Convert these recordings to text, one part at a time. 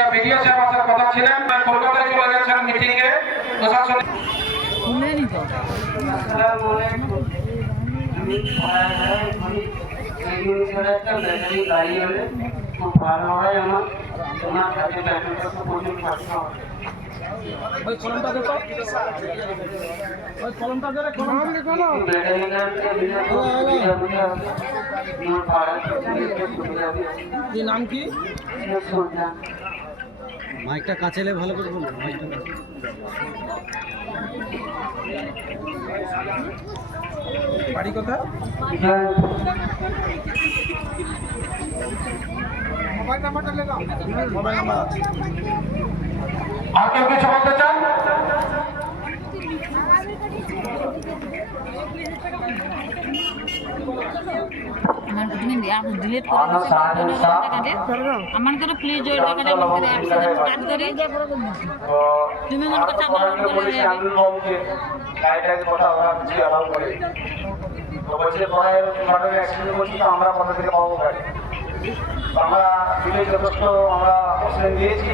মাননীয় বিডিও সাহেব আসার কথা ছিলেন কলকাতায় চলে গেছেন মিটিং এ প্রশাসন গাড়ি হলে খুব ভালো হয় আমার তোমার কাছে প্রচুর খরচা হয় ওই কলমটা দে ওই কলমটা দে রে কলম সুবিধা কি? নাম কি মাইকটা কাছে এলে ভালো করে বলুন মাইকটা বাড়ি কোথায়? মোবাইল নাম্বার আছে। আর কেউ কিছু বলতে চান? আমার তুমি ডিলিট করে আমার করে প্লিজ ওই টাকাটা আমাকে অ্যাপস কাজ করি। তুমি মনে করছ আমার বলে করে আমরা কোথা থেকে পাবো গাড়ি আমরা দিলে যথেষ্ট আমরা অক্সিজেন দিয়েছি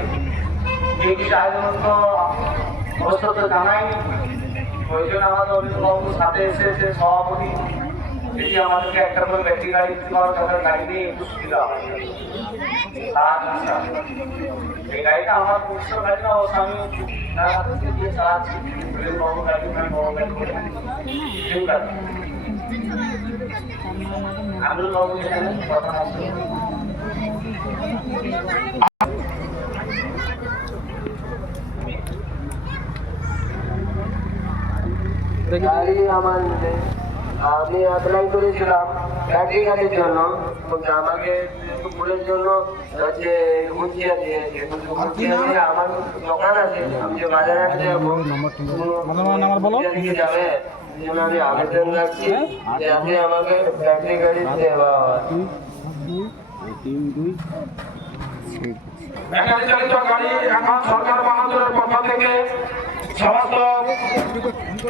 কিছু আয়োজন তো জানাই ওই জন্য আমাদের অভিভাবক সাথে এসে সভাপতি যদি আমাদেরকে একটা করে ব্যাটারি গাড়ি দিতে পারো তাদের গাড়ি নিয়ে একটু সুবিধা হয়। এই গাড়িটা আমার পুরুষের গাড়ি না ও স্বামী চালাচ্ছি বড় আমি গাড়ি আমার। আমি অ্যাপ্লাই করেছিলাম গাড়ির জন্য। কিন্তু আমাকে ফুলের জন্য হচ্ছে হুঁচিয়া দিয়েছে হুঁচিয়া দিয়ে আমার দোকান আছে আমি যে বাজারে যাব নাম্বার বলো। যাবে আমি আবেদন রাখছি যাতে আমাকে দেওয়া হয়। ব্যাটারি চালিত গাড়ি এখন সরকার বাহাদুরের পক্ষ থেকে সমস্ত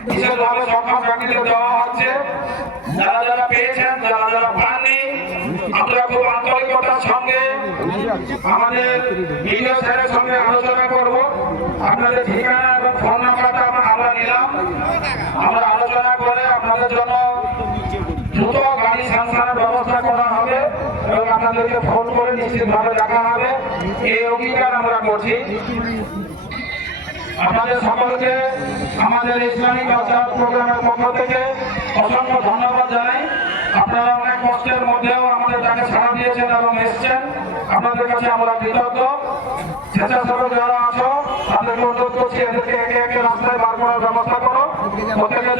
বিশেষভাবে সক্ষম ব্যক্তিদের দেওয়া হচ্ছে। যারা যারা পেয়েছেন, যারা যারা পাননি, আমরা খুব আন্তরিকতার সঙ্গে আমাদের স্যারের সঙ্গে আলোচনা করব। আপনাদের ঠিকানা এবং ফোন নাম্বারটা আমরা- নিলাম। আমরা আলোচনা করে আপনাদের দ্রুত গাড়ি সংস্থানের ব্যবস্থা করা হবে এবং আপনাদেরকে ফোন করে নিশ্চিতভাবে দেখা হবে। এই অঙ্গীকার আমরা করছি। আপনাদের সকলকে আমাদের ইসলামিক আচার প্রোগ্রামের পক্ষ থেকে অসংখ্য ধন্যবাদ জানাই। আপনারা অনেক কষ্টের মধ্যেও আমাদের তাকে সাড়া দিয়েছেন এবং এসছেন। আপনাদের কাছে আমরা কৃতজ্ঞ। স্বেচ্ছাসেবক যারা আছো তাদেরকে অনুরোধ করছি এদেরকে একে একে রাস্তায় বার করার ব্যবস্থা করো। প্রত্যেকে